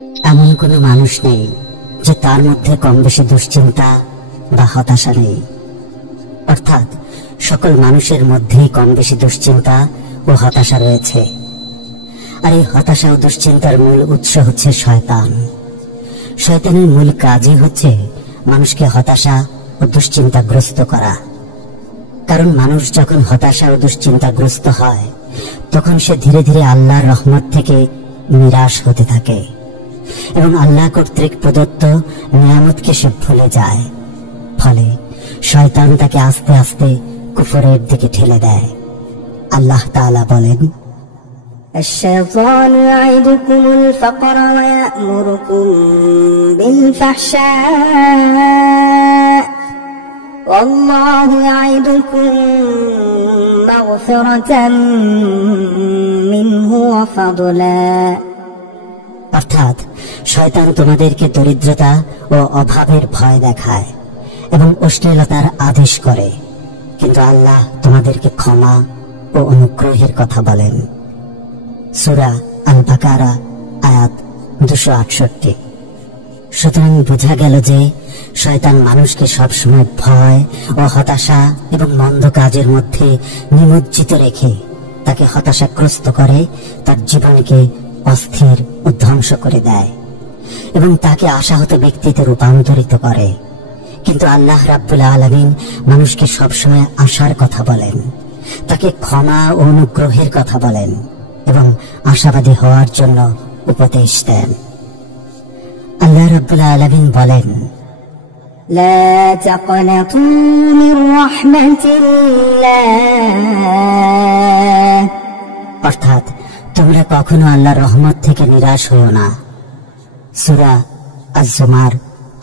এমন কোনো মানুষ নেই যে তার মধ্যে কম বেশি দুশ্চিন্তা বা হতাশা নেই। অর্থাৎ সকল মানুষের মধ্যেই কম বেশি দুশ্চিন্তা ও হতাশা রয়েছে। আর এই হতাশা ও দুশ্চিন্তার মূল উৎস হচ্ছে শয়তান। শয়তানের মূল কাজই হচ্ছে মানুষকে হতাশা ও দুশ্চিন্তাগ্রস্ত করা। কারণ মানুষ যখন হতাশা ও দুশ্চিন্তাগ্রস্ত হয়, তখন সে ধীরে ধীরে আল্লাহর রহমত থেকে নিরাশ হতে থাকে এবং আল্লাহ কর্তৃক প্রদত্ত নিয়ামতকে সে ভুলে যায়। ফলে শয়তান তাকে আস্তে আস্তে কুফরের দিকে ঠেলে দেয়। আল্লাহ তাআলা বলেন, الشيطان يعدكم الفقر ويأمركم بالفحشاء والله يعدكم مغفرة منه وفضلا। অর্থাৎ শয়তান তোমাদেরকে দরিদ্রতা ও অভাবের ভয় দেখায় এবং অশ্লীলতার আদেশ করে, কিন্তু আল্লাহ তোমাদেরকে ক্ষমা ও অনুগ্রহের কথা বলেন। সূরা আল বাকারা আয়াত 268। সুতরাং বোঝা গেল যে শয়তান মানুষকে সবসময় ভয় ও হতাশা এবং মন্দ কাজের মধ্যে নিমজ্জিত রেখে তাকে হতাশাগ্রস্ত করে, তার জীবনকে অস্থির ও ধ্বংস করে দেয় এবং তাকে আশাহত ব্যক্তিতে রূপান্তরিত করে। কিন্তু আল্লাহ রাব্বুল আলামিন মানুষকে সবসময় আশার কথা বলেন, তাকে ক্ষমা ও অনুগ্রহের কথা বলেন এবং আশাবাদী হওয়ার জন্য উপদেশ দেন। আল্লাহ রাব্বুল আলামিন বলেন, لا تقنطوا من رحمة الله। অর্থাৎ তোমরা কখনো আল্লাহর রহমত থেকে নিরাশ হও না। সূরা আজ-জুমার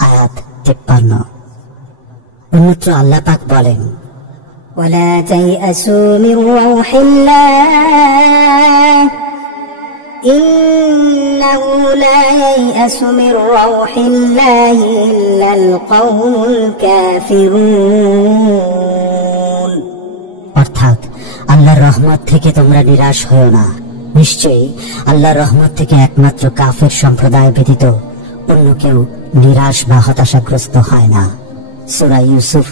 আয়াত 53। অন্যত্র আল্লাহ পাক বলেন, ولا تيأسوا من روح الله إنه لا ييأس من روح الله إلا القوم الكافرون। অর্থাৎ আল্লাহর রহমত থেকে তোমরা নিরাশ হও না। নিশ্চয়ই আল্লাহর রহমত থেকে একমাত্র কাফের সম্প্রদায় ব্যতীত অন্য কেউ নিরাশ বা হতাশাগ্রস্ত হয় না। সূরা ইউসুফ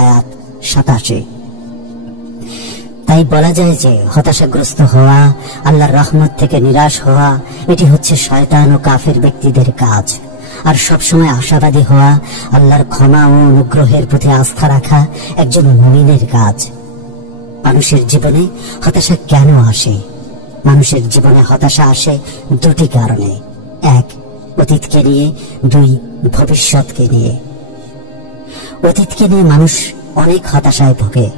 আয়াত 87। তাই বলা যায় যে হতাশাগ্রস্ত হওয়া, আল্লাহর রহমত থেকে নিরাশ হওয়া, এটি হচ্ছে শয়তান ও কাফের ব্যক্তিদের কাজ। আর সবসময় আশাবাদী হওয়া, আল্লাহর ক্ষমা ও অনুগ্রহের প্রতি আস্থা রাখা একজন মুমিনের কাজ। মানুষের জীবনে হতাশা কেন আসে? মানুষের জীবনে হতাশা আসে দুটি কারণে। এক, অতীতকে নিয়ে। দুই, ভবিষ্যৎকে নিয়ে। অতীতকে নিয়ে মানুষ অনেক হতাশায় ভোগে।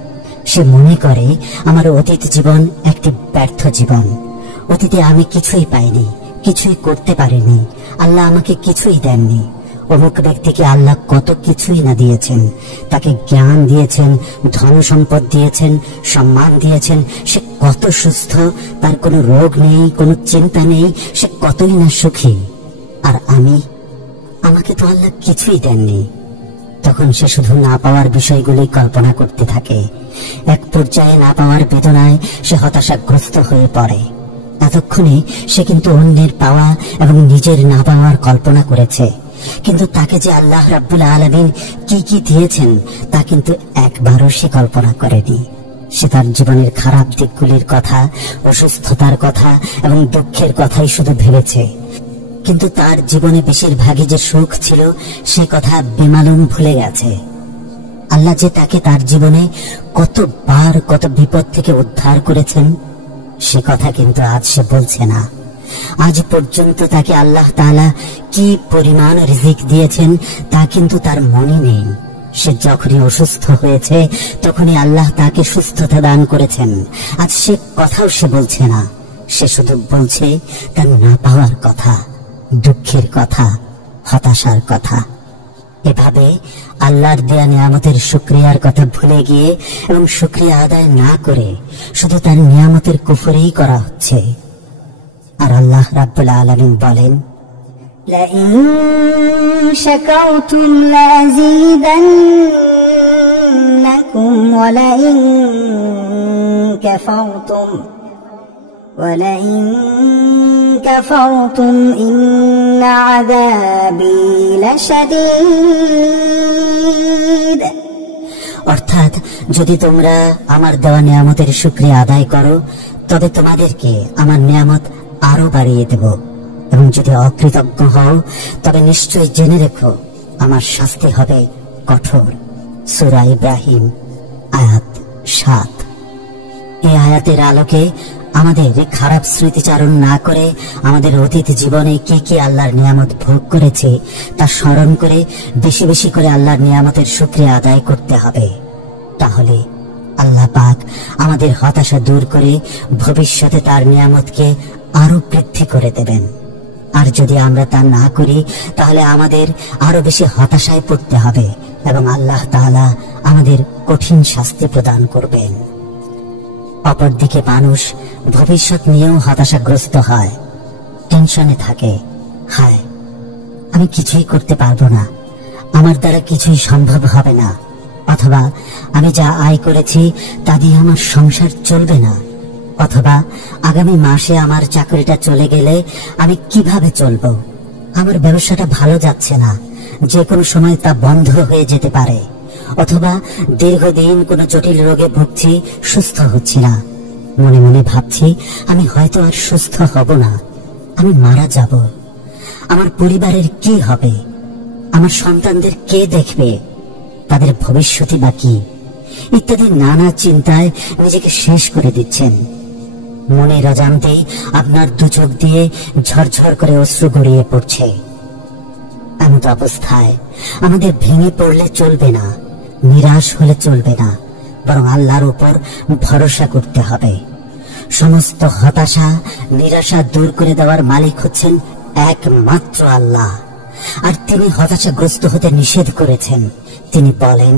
সে মনে করে আমার অতীত জীবন একটি ব্যর্থ জীবন। অতীতে আমি কিছুই পাইনি, কিছুই করতে পারিনি, আল্লাহ আমাকে কিছুই দেননি। অমুক ব্যক্তিকে আল্লাহ কত কিছুই না দিয়েছেন, তাকে জ্ঞান দিয়েছেন, ধন সম্পদ দিয়েছেন, সম্মান দিয়েছেন, সে কত সুস্থ, তার কোনো রোগ নেই, কোনো চিন্তা নেই, সে কতই না সুখী। আর আমাকে তো আল্লাহ কিছুই দেননি। তখন সে শুধু না পাওয়ার বিষয়গুলি কল্পনা করতে থাকে। এক পর্যায়ে না পাওয়ার বেদনায় সে হতাশাগ্রস্ত হয়ে পড়ে। এতক্ষণে সে কিন্তু অন্যের পাওয়া এবং নিজের না পাওয়ার কল্পনা করেছে, কিন্তু তাকে যে আল্লাহ রাব্বুল আলামিন কি কি দিয়েছেন তা কিন্তু একবারও সে কল্পনা করেনি। সে তার জীবনের খারাপ দিকগুলির কথা, অসুস্থতার কথা এবং দুঃখের কথাই শুধু ভেবেছে। কিন্তু তার জীবনে বেশিরভাগই যে সুখ ছিল সে কথা বেমালুম ভুলে গেছে। আল্লাহ যে তাকে তার জীবনে কতবার কত বিপদ থেকে উদ্ধার করেছেন সে কথা কিন্তু আজ সে বলছে না। আজ পর্যন্ত তাকে আল্লাহ তাআলা কি পরিমাণ রিজিক দিয়েছেন তা কিন্তু তার মনে নেই। সে যখনই অসুস্থ হয়েছে তখনই আল্লাহ তাকে সুস্থতা দান করেছেন। আজ সে কথাও সে বলছে না, সে শুধু বলছে তার না পাওয়ার কথা, দুঃখের কথা, হতাশার কথা। এভাবে আল্লাহর দেয়া নিয়ামতের শুকরিয়ার কথা ভুলে গিয়ে এবং শুকরিয়া আদায় না করে শুধু তার নিয়ামতের কুফরই করা হচ্ছে। আর আল্লাহ রাব্বুল আলামিন বলেন, لئن شكرتم لأزيدنكم ولئن كفرتم ولئن كفرتم إن عذابي لشديد। অর্থাৎ যদি তোমরা আমার দেওয়া নিয়ামতের শুকরিয়া আদায় করো তবে তোমাদেরকে আমার নিয়ামত আরো বাড়িয়ে দেব, এবং যদি অকৃতজ্ঞ হও তবে নিশ্চয় জেনে রেখো আমার শাস্তি হবে কঠোর। সূরা ইব্রাহিম আয়াত 7। এই আয়াতের আলোকে আমাদের খারাপ স্মৃতিচারণ না করে আমাদের অতীত জীবনে কি কি আল্লাহর নিয়ামত ভোগ করেছে তা স্মরণ করে বেশি বেশি করে আল্লাহর নিয়ামতের শুকরিয়া আদায় করতে হবে। তাহলে আল্লাহ পাক আমাদের হতাশা দূর করে ভবিষ্যতে তার নিয়ামতকে আরো বৃদ্ধি করে দেবেন। আর যদি আমরা তা না করি তাহলে আমাদের আরো বেশি হতাশায় পড়তে হবে এবং আল্লাহ তাআলা আমাদের কঠিন শাস্তি প্রদান করবেন। অপরদিকে মানুষ ভবিষ্যৎ নিয়েও হতাশাগ্রস্ত হয়, টেনশনে থাকে। হায়, আমি কিছুই করতে পারবো না, আমার দ্বারা কিছুই সম্ভব হবে না, অথবা আমি যা আয় করেছি তা দিয়ে আমার সংসার চলবে না, অথবা আগামী মাসে আমার চাকরিটা চলে গেলে আমি কিভাবে চলবো, আমার ব্যবসাটা ভালো যাচ্ছে না, যে কোনো সময় তা বন্ধ হয়ে যেতে পারে, অথবা দীর্ঘদিন কোনো জটিল রোগে ভুগছি, সুস্থ হচ্ছি না, মনে মনে ভাবছি আমি হয়তো আর সুস্থ হব না, আমি মারা যাব, আমার পরিবারের কি হবে, আমার সন্তানদের কে দেখবে, তাদের ভবিষ্যৎই বা কি, ইত্যাদি নানা চিন্তায় নিজেকে শেষ করে দিচ্ছেন। মনের অজান্তেই আপনার দু চোখ দিয়ে ঝরঝর করে অশ্রু গড়িয়ে পড়ছে। এমত অবস্থায় আমাদের ভেঙে পড়লে চলবে না, নিরাশ হলে চলবে না, বরং আল্লাহর উপর ভরসা করতে হবে। সমস্ত হতাশা নিরাশা দূর করে দেওয়ার মালিক হচ্ছেন একমাত্র আল্লাহ, আর তিনি হতাশাগ্রস্ত হতে নিষেধ করেছেন। তিনি বলেন,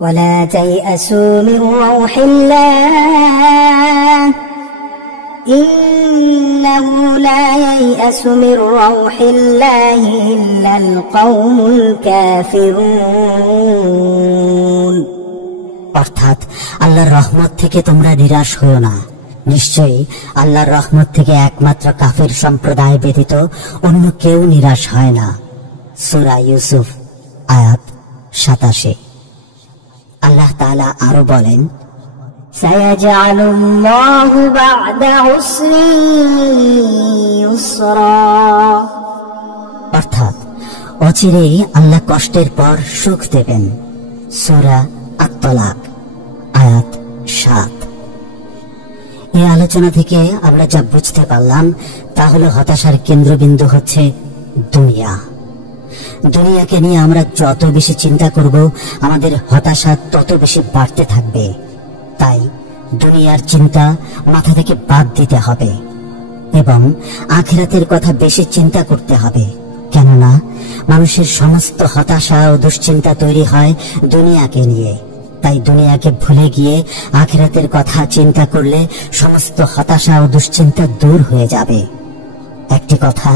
ولا تيأسوا من روح الله إنه لا ييأس من روح الله إلا القوم الكافرون। অর্থাৎ আল্লাহর রহমত থেকে তোমরা নিরাশ হও না, নিশ্চয়ই আল্লাহর রহমত থেকে একমাত্র কাফির সম্প্রদায় ব্যতীত অন্য কেউ নিরাশ হয় না। সূরা ইউসুফ আয়াত 87। আল্লাহ তাআলা আরো বলেন, سيجعل الله بعد عسر يسرا। অর্থাৎ অচিরেই আল্লাহ কষ্টের পর সুখ দেবেন। সূরা আত-তালাক আয়াত 7। এই আলোচনা থেকে আমরা যা বুঝতে পারলাম তা হলো হতাশার কেন্দ্রবিন্দু হচ্ছে দুনিয়া। দুনিয়াকে নিয়ে আমরা যত বেশি চিন্তা করব আমাদের হতাশা তত বেশি বাড়তে থাকবে। তাই দুনিয়ার চিন্তা মাথা থেকে বাদ দিতে হবে এবং আখিরাতের কথা বেশি চিন্তা করতে হবে, কেননা মানুষের সমস্ত হতাশা ও দুশ্চিন্তা তৈরি হয় দুনিয়াকে নিয়ে। তাই দুনিয়াকে ভুলে গিয়ে আখিরাতের কথা চিন্তা করলে সমস্ত হতাশা ও দুশ্চিন্তা দূর হয়ে যাবে। একটি কথা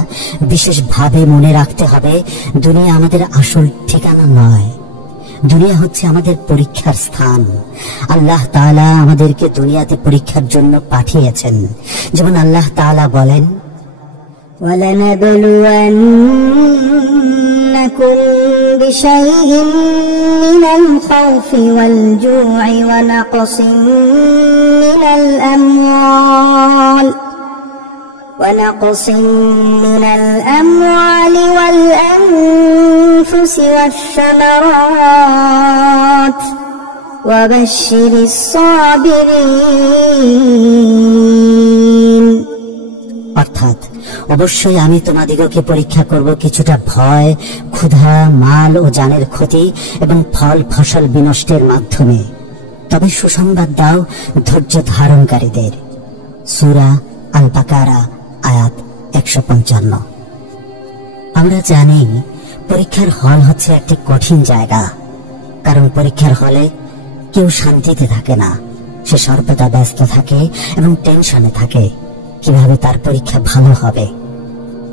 বিশেষভাবে মনে রাখতে হবে, দুনিয়া আমাদের আসল ঠিকানা নয়, দুনিয়া হচ্ছে আমাদের পরীক্ষার স্থান। আল্লাহ তাআলা আমাদেরকে দুনিয়াতে পরীক্ষার জন্য পাঠিয়েছেন। যেমন আল্লাহ তাআলা বলেন, وَلَنَبْلُوَنَّكُمْ بِشَيْءٍ مِّنَ الْخَوْفِ وَالْجُوعِ وَنَقْصٍ مِّنَ الْأَمْوَالِ وَالْأَنفُسِ وَالثَّمَرَاتِ وَبَشِّرِ الصَّابِرِينَ। অর্থাৎ অবশ্যই আমি তোমাদিগকে পরীক্ষা করব কিছুটা ভয়, ক্ষুধা, মাল ও জানের ক্ষতি এবং ফল ফসল বিনষ্টের মাধ্যমে, তবে সুসংবাদ দাও ধৈর্য ধারণকারীদের। সূরা আল বাকারা আয়াত 155। আমরা জানি পরীক্ষার হল হচ্ছে একটি কঠিন জায়গা, কারণ পরীক্ষার হলে কেউ শান্তিতে থাকে না, সে সর্বদা ব্যস্ত থাকে এবং টেনশনে থাকে কিভাবে তার পরীক্ষা ভালো হবে।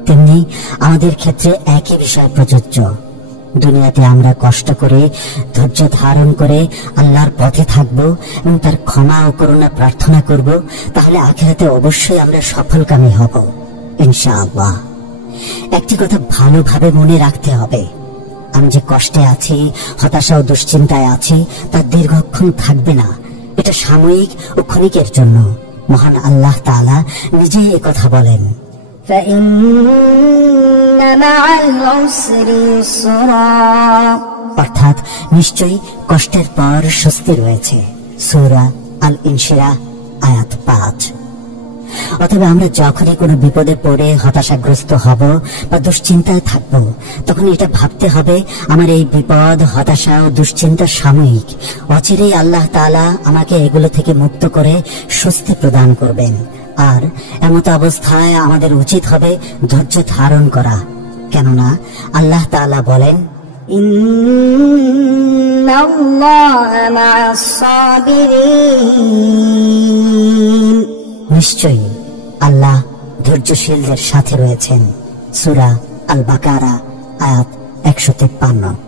তেমনি আমাদের ক্ষেত্রে একই বিষয় প্রযোজ্য। দুনিয়াতে আমরা কষ্ট করে ধৈর্য ধারণ করে আল্লাহর পথে থাকব এবং তার ক্ষমা ও করুণা প্রার্থনা করব, তাহলে আখিরাতে অবশ্যই আমরা সফলকামী হব ইনশাআল্লাহ। একটি কথা ভালোভাবে মনে রাখতে হবে, আমি যে কষ্টে আছি, হতাশা ও দুশ্চিন্তায় আছি, তা দীর্ঘক্ষণ থাকবে না। এটা সাময়িক ও ক্ষণিকের জন্য। মহান আল্লাহ তাআলা নিজেই এ কথা বলেন, অর্থাৎ নিশ্চয়ই কষ্টের পর স্বস্তি রয়েছে। সূরা আল ইনশিরাহ আয়াত 5। অথবা আমরা যখনই কোনো বিপদে পড়ে হতাশাগ্রস্ত হব বা দুশ্চিন্তায় থাকব, তখন এটা ভাবতে হবে আমার এই বিপদ, হতাশা ও দুশ্চিন্তা সাময়িক। অচিরেই আল্লাহ তাআলা আমাকে এগুলো থেকে মুক্ত করে স্বস্তি প্রদান করবেন। আর এমত অবস্থায় আমাদের উচিত হবে ধৈর্য ধারণ করা, কেননা আল্লাহ তাআলা বলেন, ইন্নাল্লাহা মা'আস সাবিরিন, নিশ্চয়ই আল্লাহ ধৈর্যশীলদের সাথে রয়েছেন। সূরা আল বাকারা আয়াত 153।